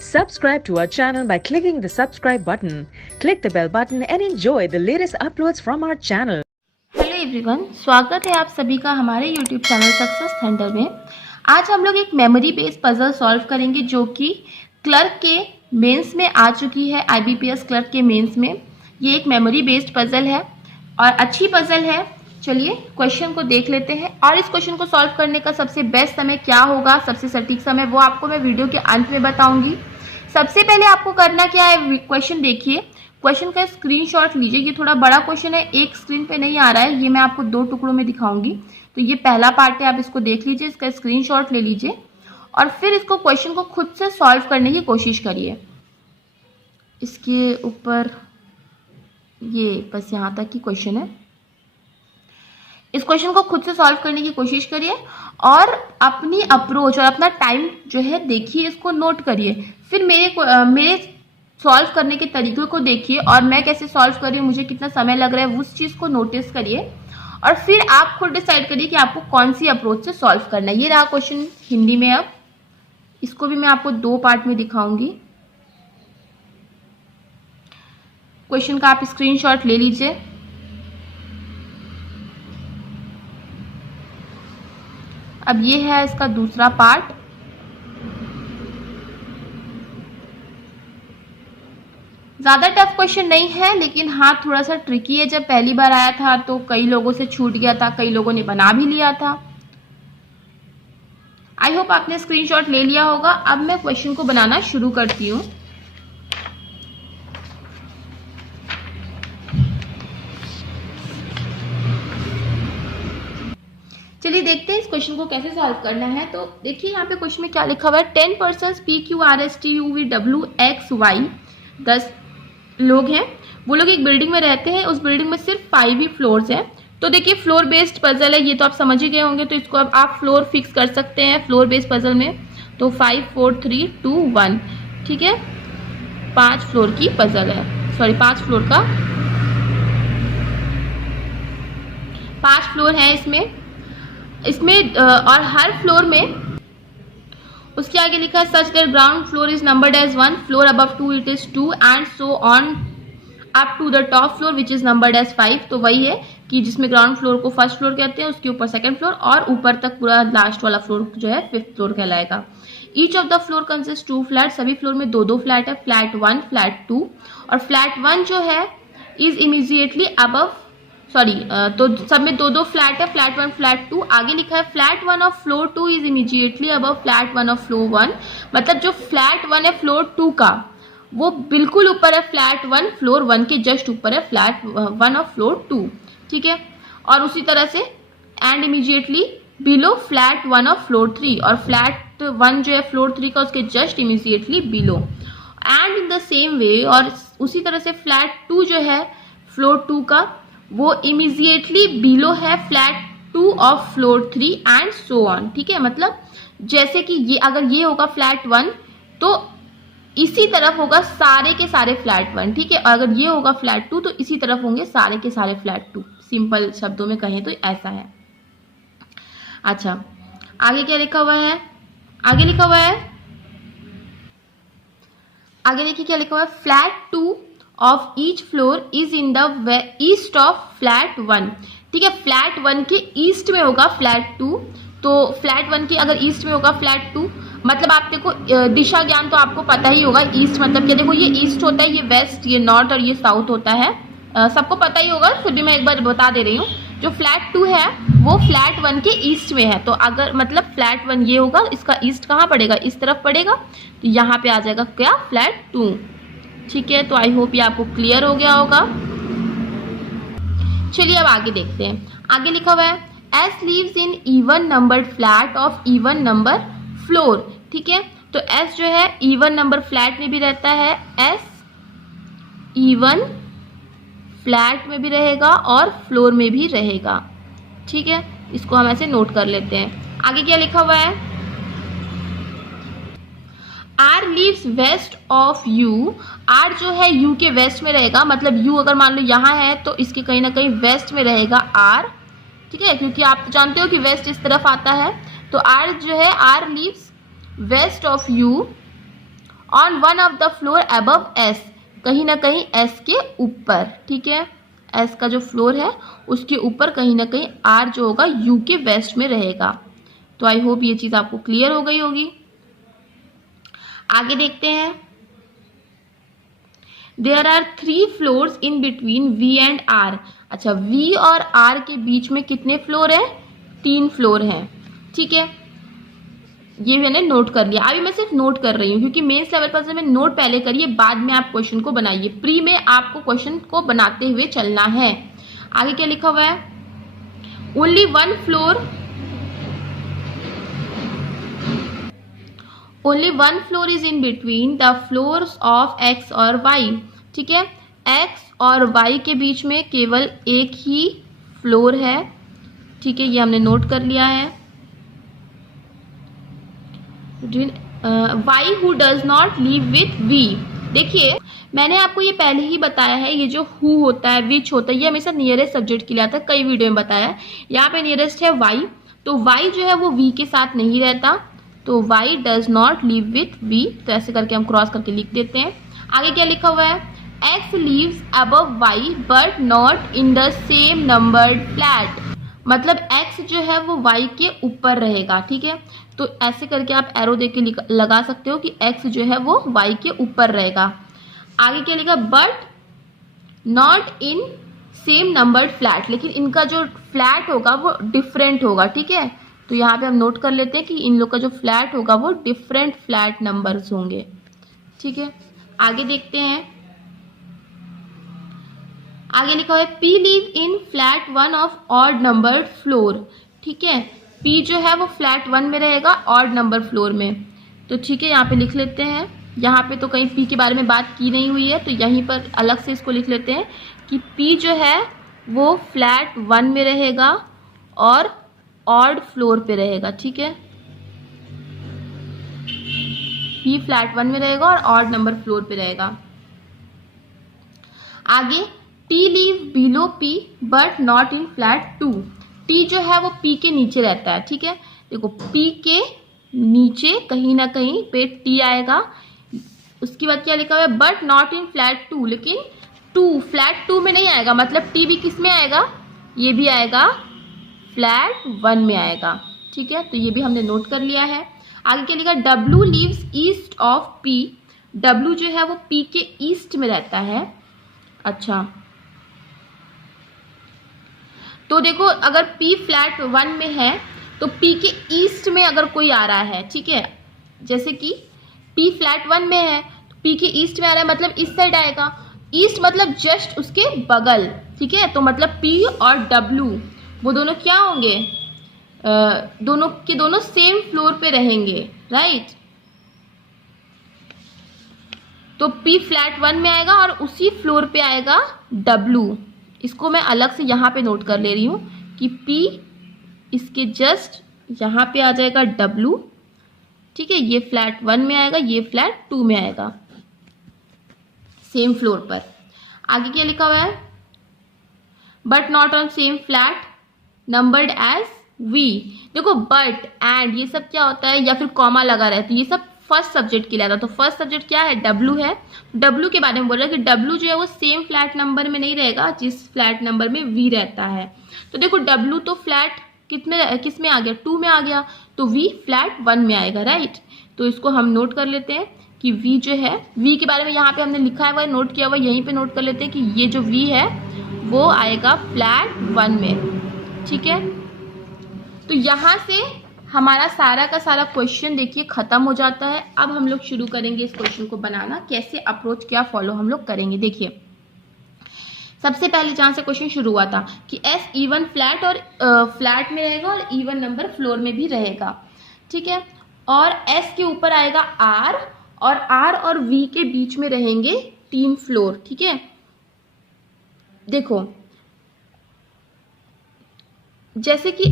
Subscribe to our channel by clicking the subscribe button. Click the bell button and enjoy the latest uploads from our channel. Hello everyone, स्वागत है आप सभी का हमारे YouTube channel success thunder में। आज हम लोग एक मेमोरी बेस्ड पजल सॉल्व करेंगे जो कि क्लर्क के मेंस में आ चुकी है। आईबीपीएस क्लर्क के मेंस में ये एक मेमोरी बेस्ड पजल है और अच्छी पजल है। चलिए क्वेश्चन को देख लेते हैं और इस क्वेश्चन को सॉल्व करने का सबसे बेस्ट समय क्या होगा, सबसे सटीक समय, वो आपको मैं वीडियो के अंत में बताऊंगी। सबसे पहले आपको करना क्या है, क्वेश्चन देखिए, क्वेश्चन का स्क्रीनशॉट लीजिए। ये थोड़ा बड़ा क्वेश्चन है, एक स्क्रीन पे नहीं आ रहा है, ये मैं आपको दो टुकड़ों में दिखाऊंगी। तो ये पहला पार्ट है, आप इसको देख लीजिए, इसका स्क्रीनशॉट ले लीजिए और फिर इसको क्वेश्चन को खुद से सॉल्व करने की कोशिश करिए। इसके ऊपर ये बस यहाँ तक की क्वेश्चन है। इस क्वेश्चन को खुद से सॉल्व करने की कोशिश करिए और अपनी अप्रोच और अपना टाइम जो है देखिए, इसको नोट करिए। फिर मेरे सॉल्व करने के तरीके को देखिए और मैं कैसे सॉल्व कर रही हूँ, मुझे कितना समय लग रहा है, उस चीज़ को नोटिस करिए और फिर आप खुद डिसाइड करिए कि आपको कौन सी अप्रोच से सॉल्व करना है। ये रहा क्वेश्चन हिंदी में। अब इसको भी मैं आपको दो पार्ट में दिखाऊंगी। क्वेश्चन का आप स्क्रीनशॉट ले लीजिए। अब ये है इसका दूसरा पार्ट। ज़्यादा टफ क्वेश्चन नहीं है, लेकिन हाँ थोड़ा सा ट्रिकी है। जब पहली बार आया था तो कई लोगों से छूट गया था, कई लोगों ने बना भी लिया था। आई होप आपने स्क्रीनशॉट ले लिया होगा। अब मैं क्वेश्चन को बनाना शुरू करती हूँ। चलिए देखते हैं इस क्वेश्चन को कैसे सॉल्व करना है। तो देखिए यहाँ पे क्वेश्चन में क्या लिखा हुआ है, 10 पर्सन्स PQRSTUVWXY 10 लोग हैं। वो लोग एक बिल्डिंग में रहते हैं, उस बिल्डिंग में सिर्फ 5 ही फ्लोर्स हैं। तो देखिए फ्लोर बेस्ड पजल है, ये तो आप समझ ही गए होंगे। तो इसको अब आप फ्लोर फिक्स कर सकते हैं फ्लोर बेस्ड पजल में। तो 5 4 3 2 1, ठीक है, 5 फ्लोर की पजल है, सॉरी 5 फ्लोर का 5 फ्लोर है इसमें और हर फ्लोर में उसके आगे लिखा है such that ground floor is numbered as 1, floor above 2 it is 2 and so on up to the top floor which is numbered as 5। तो वही है कि जिसमें ग्राउंड फ्लोर को फर्स्ट फ्लोर कहते हैं, उसके ऊपर सेकंड फ्लोर और ऊपर तक पूरा लास्ट वाला फ्लोर जो है 5th फ्लोर कहलाएगा। Each of the floor consist 2 flat, सभी फ्लोर में 2-2 फ्लैट है, फ्लैट 1 फ्लैट 2। और फ्लैट 1 जो है इज इमीजिएटली अबव, सॉरी तो सब में 2-2 फ्लैट है, फ्लैट 1 फ्लैट 2। आगे लिखा है flat 1 of floor 2 is immediately above flat 1 of floor 1। मतलब जो फ्लैट 1 है फ्लोर 2 का, वो बिल्कुल ऊपर है फ्लैट 1 फ्लोर 1 के जस्ट ऊपर है फ्लैट 1 ऑफ फ्लोर 2, ठीक है। और उसी तरह से and immediately below flat 1 of floor 3, और फ्लैट 1 जो है फ्लोर 3 का उसके just immediately below. And in the same way, और उसी तरह से फ्लैट 2 जो है फ्लोर 2 का, वो इमीजिएटली बिलो है flat 2 of floor 3 and so on, ठीक है। मतलब जैसे कि ये अगर ये होगा फ्लैट 1 तो इसी तरफ होगा सारे के सारे फ्लैट 1, ठीक है। और अगर ये होगा फ्लैट 2 तो इसी तरफ होंगे सारे के सारे फ्लैट 2। सिंपल शब्दों में कहें तो ऐसा है। अच्छा आगे क्या लिखा हुआ है, आगे देखिए क्या लिखा हुआ है, flat 2 of each floor is in the east of flat 1, ठीक है। फ्लैट 1 के ईस्ट में होगा फ्लैट 2, तो फ्लैट 1 के अगर ईस्ट में होगा फ्लैट 2, मतलब आप देखो दिशा ज्ञान तो आपको पता ही होगा। ईस्ट मतलब क्या, देखो ये ईस्ट होता है, ये वेस्ट, ये नॉर्थ और ये साउथ होता है, सबको पता ही होगा, फिर भी मैं एक बार बता दे रही हूँ। जो फ्लैट 2 है वो फ्लैट 1 के ईस्ट में है, तो अगर मतलब फ्लैट 1 ये होगा, इसका ईस्ट कहाँ पड़ेगा, इस तरफ पड़ेगा, तो यहाँ पे आ जाएगा क्या, फ्लैट 2, ठीक है। तो आई होप ये आपको क्लियर हो गया होगा। चलिए अब आगे देखते हैं। आगे लिखा हुआ है S leaves in even numbered flat of even number floor, ठीक है। तो एस जो है इवन नंबर फ्लैट में भी रहता है, एस इवन फ्लैट में भी रहेगा और फ्लोर में भी रहेगा, ठीक है। इसको हम ऐसे नोट कर लेते हैं। आगे क्या लिखा हुआ है, R lives west of U, R जो है यू के वेस्ट में रहेगा, मतलब यू अगर मान लो यहाँ है तो इसके कहीं ना कहीं वेस्ट में रहेगा आर, ठीक है, क्योंकि आप तो जानते हो कि वेस्ट इस तरफ आता है। तो आर जो है, R lives west of U on one of the floor above S, कहीं ना कहीं एस के ऊपर, ठीक है, एस का जो फ्लोर है उसके ऊपर कहीं ना कहीं आर जो होगा यू के वेस्ट में रहेगा। तो आई होप ये चीज आपको क्लियर हो गई होगी। आगे देखते हैं। There are 3 floors in between V and R. अच्छा, वी और आर के बीच में कितने फ्लोर है? 3 फ्लोर हैं, ठीक है, ये मैंने नोट कर लिया। अभी मैं सिर्फ नोट कर रही हूँ क्योंकि मेंस लेवल पर में नोट पहले करिए, बाद में आप क्वेश्चन को बनाइए। प्री में आपको क्वेश्चन को बनाते हुए चलना है। आगे क्या लिखा हुआ है? Only one floor is in between the floors of x और वाई, ठीक है, एक्स और वाई के बीच में केवल एक ही फ्लोर है, ठीक है, ये हमने नोट कर लिया है। Y who does not live with V, देखिए मैंने आपको ये पहले ही बताया है, ये जो हु होता है, विच होता है, ये हमेशा नियरेस्ट सब्जेक्ट के लिए आता है, कई वीडियो में बताया है। यहाँ पे नियरेस्ट है वाई, तो वाई जो है वो वी के साथ नहीं रहता, तो Y does not live with V, तो ऐसे करके हम क्रॉस करके लिख देते हैं। आगे क्या लिखा हुआ है? X lives above Y but not in the same numbered flat, मतलब x जो है वो y के ऊपर रहेगा, ठीक है, तो ऐसे करके आप एरो दे के लगा सकते हो कि x जो है वो y के ऊपर रहेगा। आगे क्या लिखा? But not in same numbered flat, लेकिन इनका जो फ्लैट होगा वो डिफरेंट होगा, ठीक है, तो यहाँ पे हम नोट कर लेते हैं कि इन लोग का जो फ्लैट होगा वो डिफरेंट फ्लैट नंबर्स होंगे, ठीक है। आगे देखते हैं। आगे लिखा हुआ है P live in flat 1 of odd numbered floor, ठीक है, P जो है वो फ्लैट 1 में रहेगा ऑड नंबर फ्लोर में, तो ठीक है, यहाँ पे लिख लेते हैं। यहाँ पे तो कहीं P के बारे में बात की नहीं हुई है, तो यहीं पर अलग से इसको लिख लेते हैं कि P जो है वो फ्लैट 1 में रहेगा और ऑड फ्लोर पे रहेगा, ठीक है, P फ्लैट 1 में रहेगा और ऑड नंबर फ्लोर पे रहेगा। आगे T leave below P but not in flat 2, T जो है वो P के नीचे रहता है, ठीक है, देखो P के नीचे कहीं ना कहीं पे T आएगा। उसके बाद क्या लिखा हुआ है? बट नॉट इन फ्लैट 2, लेकिन 2 फ्लैट 2 में नहीं आएगा, मतलब T भी किस में आएगा? ये भी आएगा फ्लैट 1 में आएगा, ठीक है, तो ये भी हमने नोट कर लिया है। आगे क्या लिखा? W leaves east of P, W जो है वो P के ईस्ट में रहता है। अच्छा, तो देखो अगर P फ्लैट 1 में है तो P के ईस्ट में अगर कोई आ रहा है, ठीक है, जैसे कि P फ्लैट 1 में है तो P के ईस्ट में आ रहा है, मतलब इस साइड आएगा, ईस्ट मतलब जस्ट उसके बगल, ठीक है, तो मतलब P और W वो दोनों क्या होंगे? दोनों के दोनों सेम फ्लोर पे रहेंगे, राइट, तो P फ्लैट 1 में आएगा और उसी फ्लोर पे आएगा W। इसको मैं अलग से यहाँ पे नोट कर ले रही हूँ कि P इसके जस्ट यहाँ पे आ जाएगा W, ठीक है, ये फ्लैट 1 में आएगा, ये फ्लैट 2 में आएगा, सेम फ्लोर पर। आगे क्या लिखा हुआ है? But not on same flat numbered as V, देखो बट एंड ये सब क्या होता है, या फिर कॉमा लगा रहता है, ये सब फर्स्ट सब्जेक्ट के लिए आता है। तो फर्स्ट सब्जेक्ट क्या है? W है, W के बारे में बोल रहा है कि W जो है वो सेम फ्लैट नंबर में नहीं रहेगा जिस फ्लैट नंबर में V रहता है। तो देखो W तो फ्लैट किस में आ गया? 2 में आ गया, तो V फ्लैट 1 में आएगा, राइट, तो इसको हम नोट कर लेते हैं कि V जो है, V के बारे में यहाँ पे हमने लिखा है, वह नोट किया हुआ, यहीं पे नोट कर लेते हैं कि ये जो V है वो आएगा फ्लैट 1 में, ठीक है। तो यहाँ से हमारा सारा का सारा क्वेश्चन देखिए खत्म हो जाता है। अब हम लोग शुरू करेंगे इस क्वेश्चन को बनाना, कैसे अप्रोच, क्या फॉलो हम लोग करेंगे। देखिए सबसे पहले जहाँ से क्वेश्चन शुरू हुआ था कि S इवन फ्लैट और फ्लैट में रहेगा और इवन नंबर फ्लोर में भी रहेगा, ठीक है, और S के ऊपर आएगा R और R और V के बीच में रहेंगे 3 फ्लोर, ठीक है। देखो जैसे कि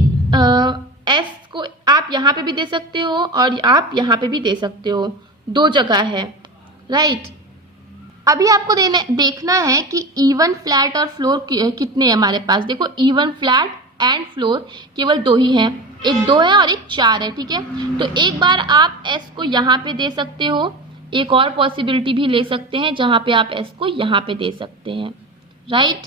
S को आप यहाँ पे भी दे सकते हो और आप यहाँ पे भी दे सकते हो, 2 जगह है, राइट। अभी आपको देखना है कि इवन फ्लैट और फ्लोर कितने हैं हमारे पास। देखो इवन फ्लैट एंड फ्लोर केवल 2 ही हैं, एक 2 है और एक 4 है, ठीक है। तो एक बार आप s को यहाँ पे दे सकते हो, एक और पॉसिबिलिटी भी ले सकते हैं जहाँ पे आप s को यहाँ पे दे सकते हैं, राइट।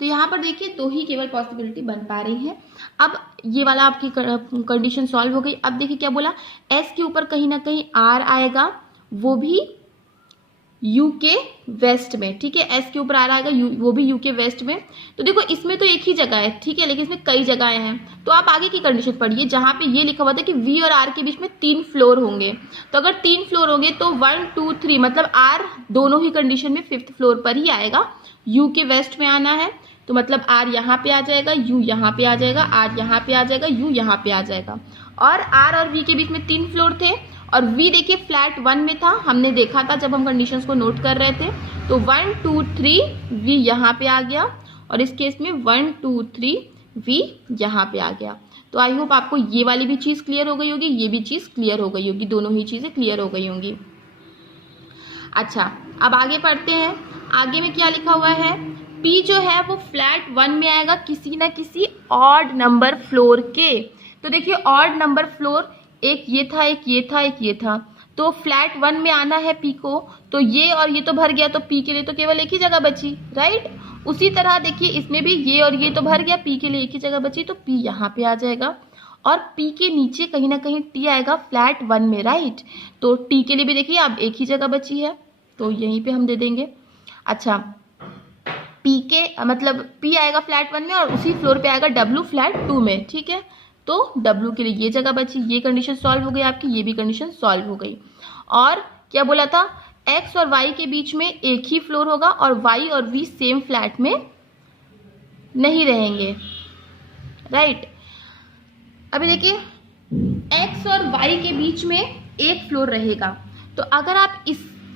तो यहाँ पर देखिए 2 ही केवल पॉसिबिलिटी बन पा रही है। अब ये वाला आपकी कंडीशन सॉल्व हो गई। अब देखिए क्या बोला, s के ऊपर कहीं ना कहीं r आएगा, वो भी यू के वेस्ट में, ठीक है। एस के ऊपर आ रहा है वो भी यू के वेस्ट में। तो देखो इसमें तो एक ही जगह है, ठीक है, लेकिन इसमें कई जगहें हैं। तो आप आगे की कंडीशन पढ़िए जहाँ पे ये लिखा हुआ था कि वी और आर के बीच में 3 फ्लोर होंगे। तो अगर 3 फ्लोर होंगे तो 1 2 3 मतलब आर दोनों ही कंडीशन में 5th फ्लोर पर ही आएगा। यू के वेस्ट में आना है तो मतलब आर यहाँ पे आ जाएगा, यू यहाँ पे आ जाएगा, आर यहाँ पे आ जाएगा, यू यहाँ पे आ जाएगा। और आर और वी के बीच में 3 फ्लोर थे और v देखिए फ्लैट 1 में था, हमने देखा था जब हम कंडीशंस को नोट कर रहे थे। तो 1 2 3 v यहाँ पे आ गया और इस केस में 1 2 3 v यहाँ पे आ गया। तो आई होप आपको ये वाली भी चीज़ क्लियर हो गई होगी, ये भी चीज़ क्लियर हो गई होगी, दोनों ही चीज़ें क्लियर हो गई होंगी। अच्छा अब आगे पढ़ते हैं। आगे में क्या लिखा हुआ है, p जो है वो फ्लैट 1 में आएगा किसी ना किसी ऑड नंबर फ्लोर के। तो देखिए ऑड नंबर फ्लोर एक ये था, एक ये था, एक ये था। तो फ्लैट 1 में आना है p को, तो ये और ये तो भर गया, तो p के लिए तो केवल एक ही जगह बची, राइट। उसी तरह देखिए इसमें भी ये और ये तो भर गया, p के लिए एक ही जगह बची, तो p यहाँ पे आ जाएगा और p के नीचे कहीं ना कहीं t आएगा फ्लैट 1 में, राइट। तो t के लिए भी देखिए अब एक ही जगह बची है, तो यहीं पे हम दे देंगे। अच्छा p के मतलब p आएगा फ्लैट 1 में और उसी फ्लोर पे आएगा w फ्लैट 2 में, ठीक है। तो W के लिए ये जगह बची, ये कंडीशन सॉल्व हो गई आपकी, ये भी कंडीशन सॉल्व हो गई। और क्या बोला था, X और Y के बीच में एक ही फ्लोर होगा और Y और V सेम फ्लैट में नहीं रहेंगे, राइट। अभी देखिए X और Y के बीच में एक फ्लोर रहेगा, तो अगर आप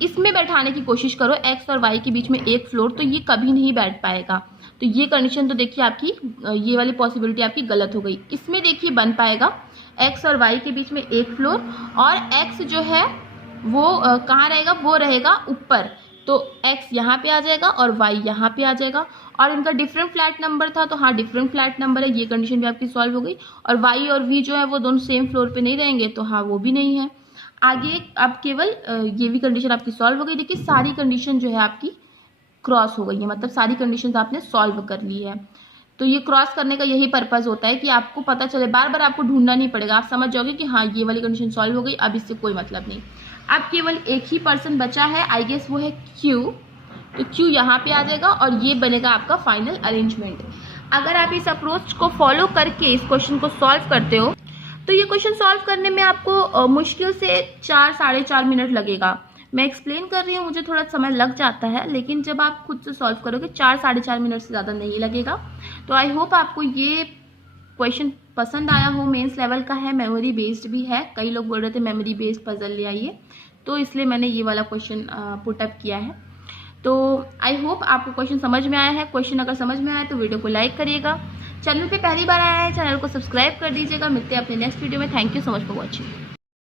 इसमें बैठाने की कोशिश करो X और Y के बीच में एक फ्लोर, तो ये कभी नहीं बैठ पाएगा। तो ये कंडीशन तो देखिए आपकी, ये वाली पॉसिबिलिटी आपकी गलत हो गई। इसमें देखिए बन पाएगा x और y के बीच में एक फ्लोर और x जो है वो कहाँ रहेगा, वो रहेगा ऊपर। तो x यहाँ पे आ जाएगा और y यहाँ पे आ जाएगा और इनका डिफरेंट फ्लैट नंबर था, तो हाँ डिफरेंट फ्लैट नंबर है, ये कंडीशन भी आपकी सॉल्व हो गई। और y और v जो है वो दोनों सेम फ्लोर पे नहीं रहेंगे, तो हाँ वो भी नहीं है। आगे अब केवल ये भी कंडीशन आपकी सॉल्व हो गई। देखिए सारी कंडीशन जो है आपकी क्रॉस हो गई है, मतलब सारी कंडीशंस आपने सॉल्व कर ली है। तो ये क्रॉस करने का यही पर्पस होता है कि आपको पता चले, बार बार आपको ढूंढना नहीं पड़ेगा, आप समझ जाओगे कि हाँ ये वाली कंडीशन सॉल्व हो गई, अब इससे कोई मतलब नहीं। अब केवल एक ही पर्सन बचा है, आई गेस वो है Q। तो Q यहाँ पे आ जाएगा और ये बनेगा आपका फाइनल अरेंजमेंट। अगर आप इस अप्रोच को फॉलो करके इस क्वेश्चन को सॉल्व करते हो तो ये क्वेश्चन सॉल्व करने में आपको मुश्किल से 4 साढ़े 4 मिनट लगेगा। मैं एक्सप्लेन कर रही हूँ, मुझे थोड़ा समय लग जाता है, लेकिन जब आप खुद से सॉल्व करोगे 4 साढ़े 4 मिनट से ज़्यादा नहीं लगेगा। तो आई होप आपको ये क्वेश्चन पसंद आया हो। मेंस लेवल का है, मेमोरी बेस्ड भी है, कई लोग बोल रहे थे मेमोरी बेस्ड पजल ले आइए, तो इसलिए मैंने ये वाला क्वेश्चन पुटअप किया है। तो आई होप आपको क्वेश्चन समझ में आया है। क्वेश्चन अगर समझ में आया तो वीडियो को लाइक करिएगा, चैनल पे पहली बार आया है चैनल को सब्सक्राइब कर दीजिएगा। मिलते हैं अपने नेक्स्ट वीडियो में। Thank you so much for watching.